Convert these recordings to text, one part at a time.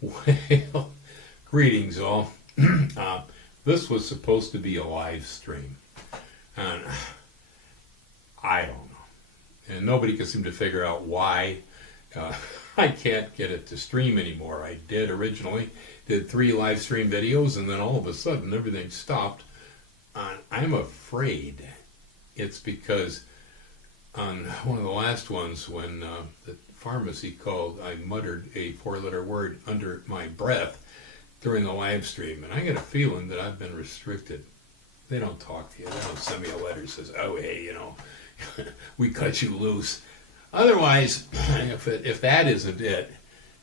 Well, greetings all. This was supposed to be a live stream, and I don't know. And nobody can seem to figure out why I can't get it to stream anymore. I did originally, did 3 live stream videos, and then all of a sudden everything stopped. I'm afraid it's because on one of the last ones when the pharmacy called, I muttered a 4-letter word under my breath during the live stream, and I get a feeling that I've been restricted. They don't talk to you. They don't send me a letter that says, oh, hey, we cut you loose. Otherwise, if that isn't it,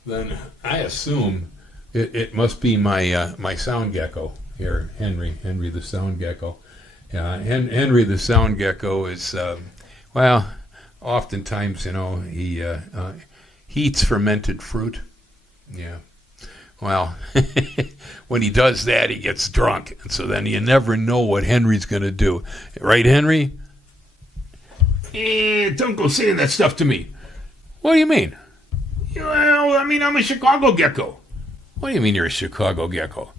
then I assume it must be my sound gecko here, Henry the sound gecko. Henry the sound gecko is, oftentimes, he eats fermented fruit. Yeah. Well, when he does that, he gets drunk. And so then you never know what Henry's going to do. Right, Henry? Don't go saying that stuff to me. What do you mean? Well, I'm a Chicago gecko. What do you mean you're a Chicago gecko?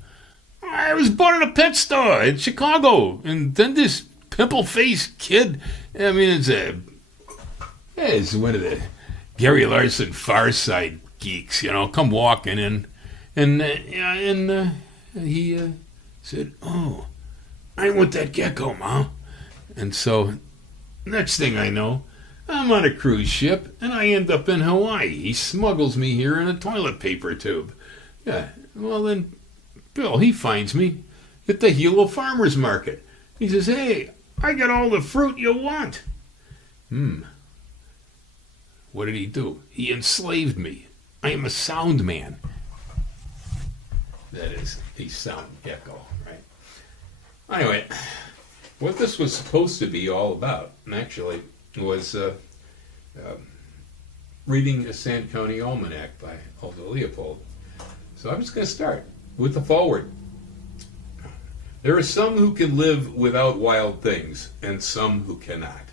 I was born in a pet store in Chicago. And then this pimple-faced kid, it's one of the Gary Larson Far Side geeks, come walking in. And he said, oh, I want that gecko, Ma. And so, next thing I know, I'm on a cruise ship, and I end up in Hawaii. He smuggles me here in a toilet paper tube. Yeah, well then, Bill, he finds me at the Hilo Farmers Market. He says, hey, I got all the fruit you want. What did he do? He enslaved me. I am a sound man. That is the sound gecko, right? Anyway, what this was supposed to be all about, actually, was reading a Sand County Almanac by Aldo Leopold. So I'm just going to start with the foreword. There are some who can live without wild things, and some who cannot.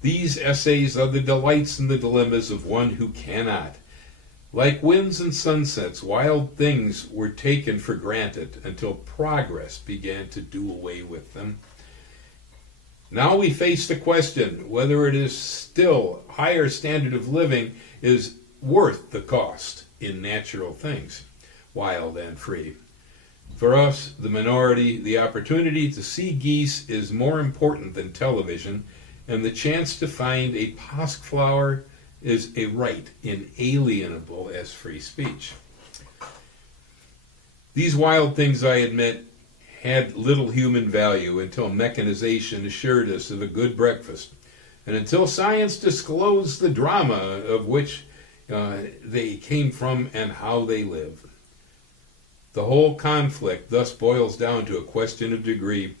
These essays are the delights and the dilemmas of one who cannot. Like winds and sunsets, wild things were taken for granted until progress began to do away with them. Now we face the question whether it is still higher standard of living is worth the cost in natural things, wild and free. For us, the minority, the opportunity to see geese is more important than television, and the chance to find a pasque flower is a right inalienable as free speech. These wild things, I admit, had little human value until mechanization assured us of a good breakfast, and until science disclosed the drama of which they came from and how they live. The whole conflict thus boils down to a question of degree.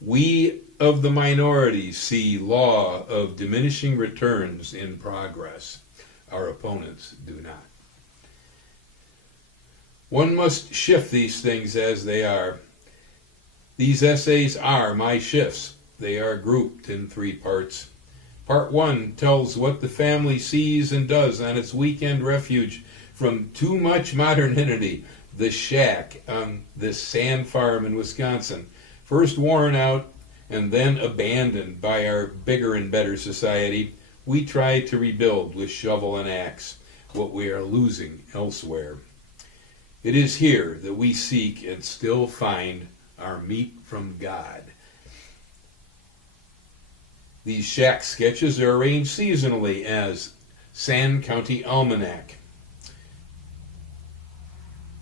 We of the minority see law of diminishing returns in progress. Our opponents do not. One must shift these things as they are. These essays are my shifts. They are grouped in 3 parts. Part 1 tells what the family sees and does on its weekend refuge from too much modernity, the shack on this sand farm in Wisconsin, first worn out and then abandoned by our bigger and better society. We try to rebuild with shovel and axe what we are losing elsewhere. It is here that we seek and still find our meat from God. These shack sketches are arranged seasonally as Sand County Almanac.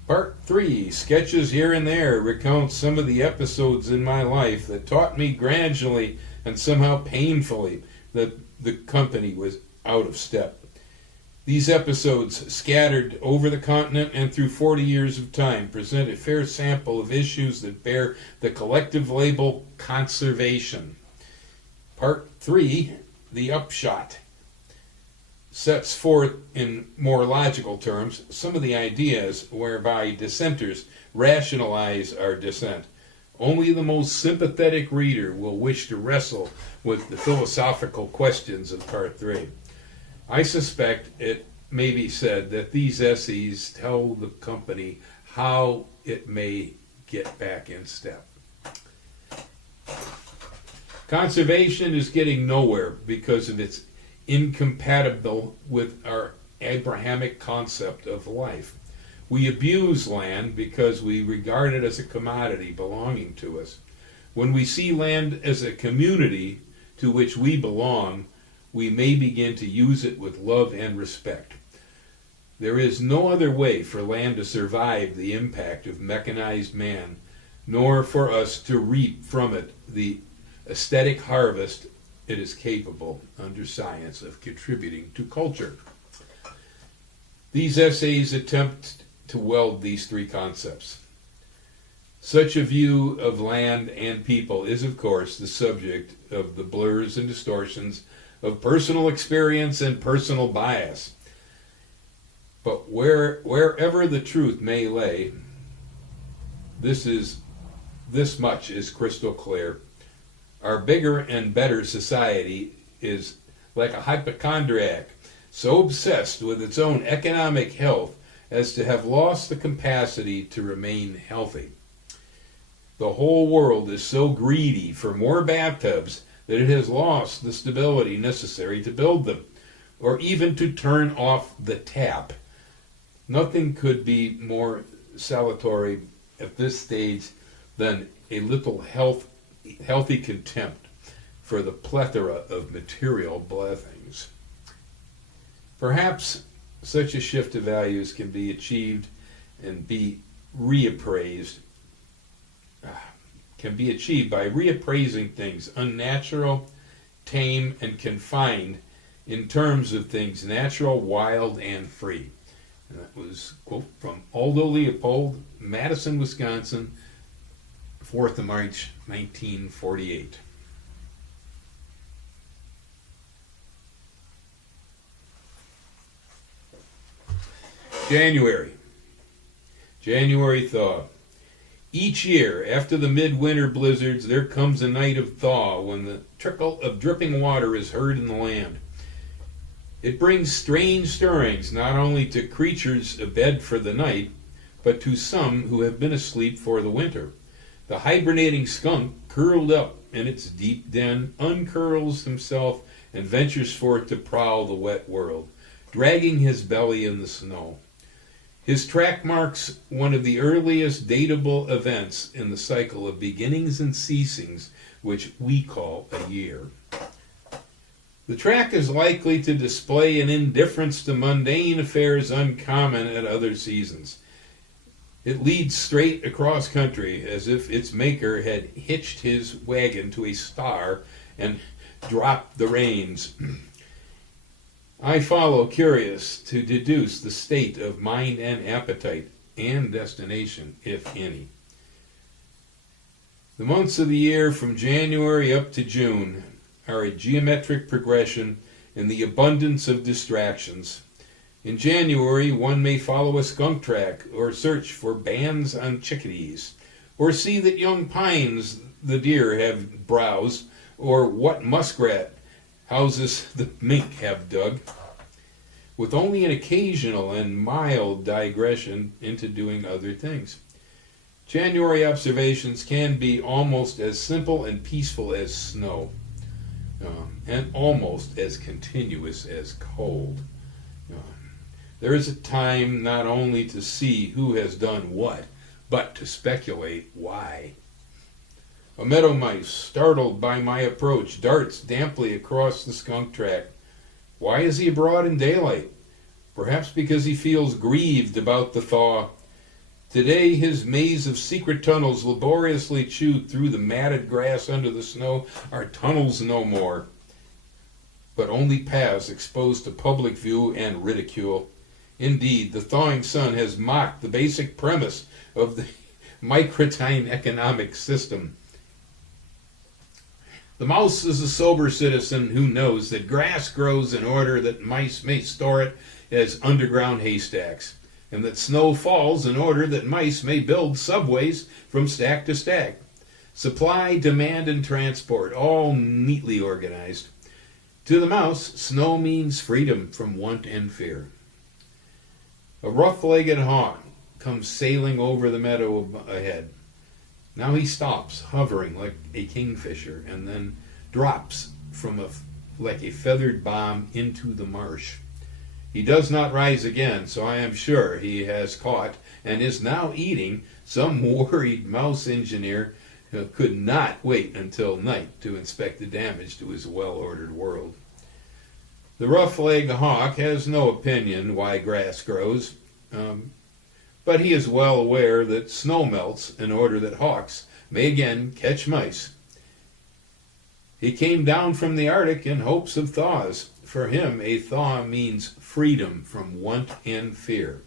Part 3, sketches here and there, recounts some of the episodes in my life that taught me gradually and somehow painfully that the company was out of step. These episodes, scattered over the continent and through 40 years of time, present a fair sample of issues that bear the collective label conservation. Part 3, the upshot, sets forth in more logical terms some of the ideas whereby dissenters rationalize our dissent. Only the most sympathetic reader will wish to wrestle with the philosophical questions of Part 3. I suspect it may be said that these essays tell the company how it may get back in step. Conservation is getting nowhere because of its incompatible with our Abrahamic concept of life. We abuse land because we regard it as a commodity belonging to us. When we see land as a community to which we belong, we may begin to use it with love and respect. There is no other way for land to survive the impact of mechanized man, nor for us to reap from it the aesthetic harvest it is capable, under science, of contributing to culture. These essays attempt to weld these three concepts. Such a view of land and people is, of course, the subject of the blurs and distortions of personal experience and personal bias. But wherever the truth may lay, this much is crystal clear. Our bigger and better society is like a hypochondriac, so obsessed with its own economic health as to have lost the capacity to remain healthy. The whole world is so greedy for more bathtubs that it has lost the stability necessary to build them, or even to turn off the tap. Nothing could be more salutary at this stage than a little healthy contempt for the plethora of material blessings. Perhaps such a shift of values can be achieved and be reappraised, can be achieved by reappraising things unnatural, tame, and confined in terms of things natural, wild, and free. And that was a quote from Aldo Leopold, Madison, Wisconsin, 4th of March, 1948. January thaw. Each year, after the midwinter blizzards, there comes a night of thaw when the trickle of dripping water is heard in the land. It brings strange stirrings not only to creatures abed for the night, but to some who have been asleep for the winter. The hibernating skunk, curled up in its deep den, uncurls himself and ventures forth to prowl the wet world, dragging his belly in the snow. His track marks one of the earliest datable events in the cycle of beginnings and ceasings, which we call a year. The track is likely to display an indifference to mundane affairs uncommon at other seasons. It leads straight across country as if its maker had hitched his wagon to a star and dropped the reins. I follow, curious to deduce the state of mind and appetite and destination, if any. The months of the year from January up to June are a geometric progression in the abundance of distractions. In January, one may follow a skunk track or search for bands on chickadees, or see that young pines the deer have browsed, or what muskrat houses the mink have dug, with only an occasional and mild digression into doing other things. January observations can be almost as simple and peaceful as snow, and almost as continuous as cold. There is a time not only to see who has done what, but to speculate why. A meadow mouse, startled by my approach, darts damply across the skunk track. Why is he abroad in daylight? Perhaps because he feels grieved about the thaw. Today his maze of secret tunnels laboriously chewed through the matted grass under the snow are tunnels no more, but only paths exposed to public view and ridicule. Indeed, the thawing sun has mocked the basic premise of the microtine economic system. The mouse is a sober citizen who knows that grass grows in order that mice may store it as underground haystacks, and that snow falls in order that mice may build subways from stack to stack. Supply, demand, and transport, all neatly organized. To the mouse, snow means freedom from want and fear. A rough-legged hawk comes sailing over the meadow ahead. Now he stops, hovering like a kingfisher, and then drops like a feathered bomb into the marsh. He does not rise again, so I am sure he has caught and is now eating some worried mouse engineer who could not wait until night to inspect the damage to his well-ordered world. The rough-legged hawk has no opinion why grass grows, but he is well aware that snow melts in order that hawks may again catch mice. He came down from the Arctic in hopes of thaws. For him, a thaw means freedom from want and fear.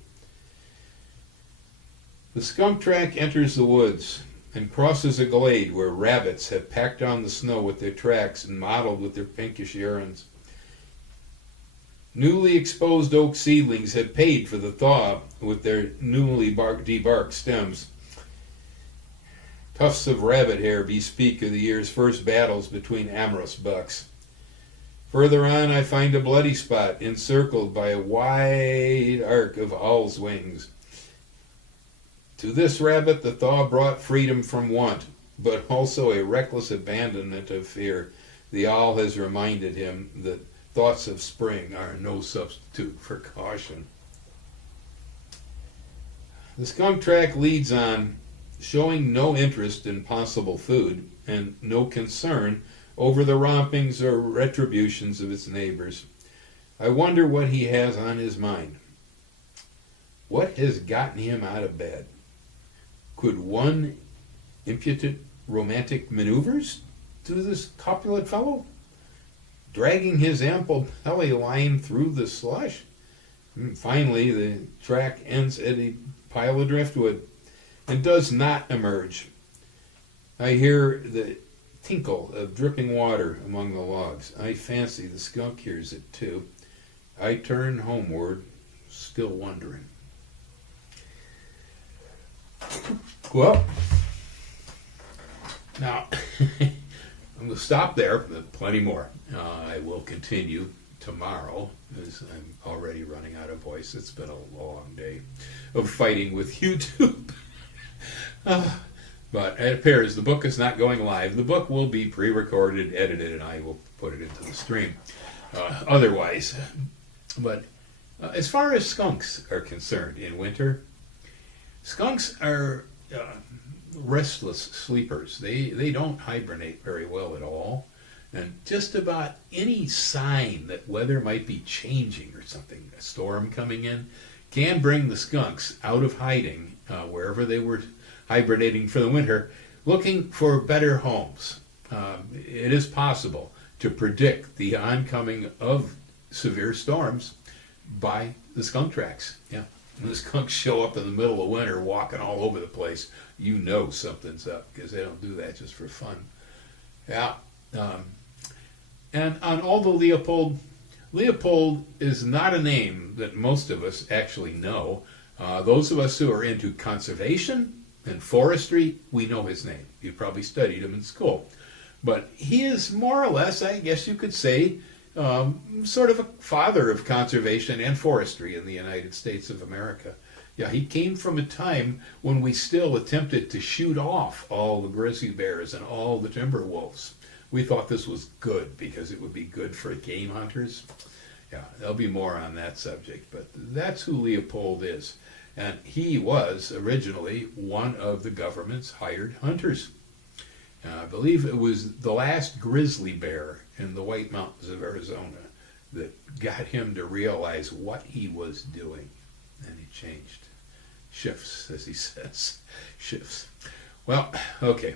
The skunk track enters the woods and crosses a glade where rabbits have packed on the snow with their tracks and mottled with their pinkish urines. Newly exposed oak seedlings had paid for the thaw with their newly debarked stems. Tufts of rabbit hair bespeak of the year's first battles between amorous bucks. Further on, I find a bloody spot encircled by a wide arc of owl's wings. To this rabbit, the thaw brought freedom from want, but also a reckless abandonment of fear. The owl has reminded him that thoughts of spring are no substitute for caution. The skunk track leads on, showing no interest in possible food and no concern over the rompings or retributions of its neighbors. I wonder what he has on his mind. What has gotten him out of bed? Could one impudent romantic maneuvers to this copulate fellow? Dragging his ample belly line through the slush? Finally, the track ends at a pile of driftwood and does not emerge. I hear the tinkle of dripping water among the logs. I fancy the skunk hears it too. I turn homeward, still wondering. Well, now, I'm going to stop there, but plenty more. I will continue tomorrow, as I'm already running out of voice. It's been a long day of fighting with YouTube. But it appears the book is not going live. The book will be pre-recorded, edited, and I will put it into the stream otherwise. But as far as skunks are concerned in winter, skunks are restless sleepers. They don't hibernate very well at all. And just about any sign that weather might be changing or something, a storm coming in, can bring the skunks out of hiding wherever they were hibernating for the winter, looking for better homes. It is possible to predict the oncoming of severe storms by the skunk tracks. Yeah. When the skunks show up in the middle of winter walking all over the place, you know something's up, because they don't do that just for fun. Yeah. And on Aldo Leopold, Leopold is not a name that most of us actually know. Those of us who are into conservation and forestry, we know his name. You probably studied him in school. But he is more or less, I guess you could say, sort of a father of conservation and forestry in the United States of America. Yeah, he came from a time when we still attempted to shoot off all the grizzly bears and all the timber wolves. We thought this was good because it would be good for game hunters. Yeah, there'll be more on that subject, but that's who Leopold is. And he was originally one of the government's hired hunters. I believe it was the last grizzly bear in the White Mountains of Arizona that got him to realize what he was doing. And he changed. Shifts, as he says. Shifts. Well, okay.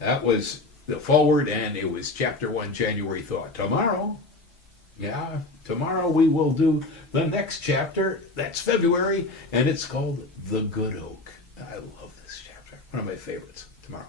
That was the forward, and it was Chapter 1, January Thought. Tomorrow we will do the next chapter. That's February, and it's called The Good Oak. I love this chapter. One of my favorites. Tomorrow.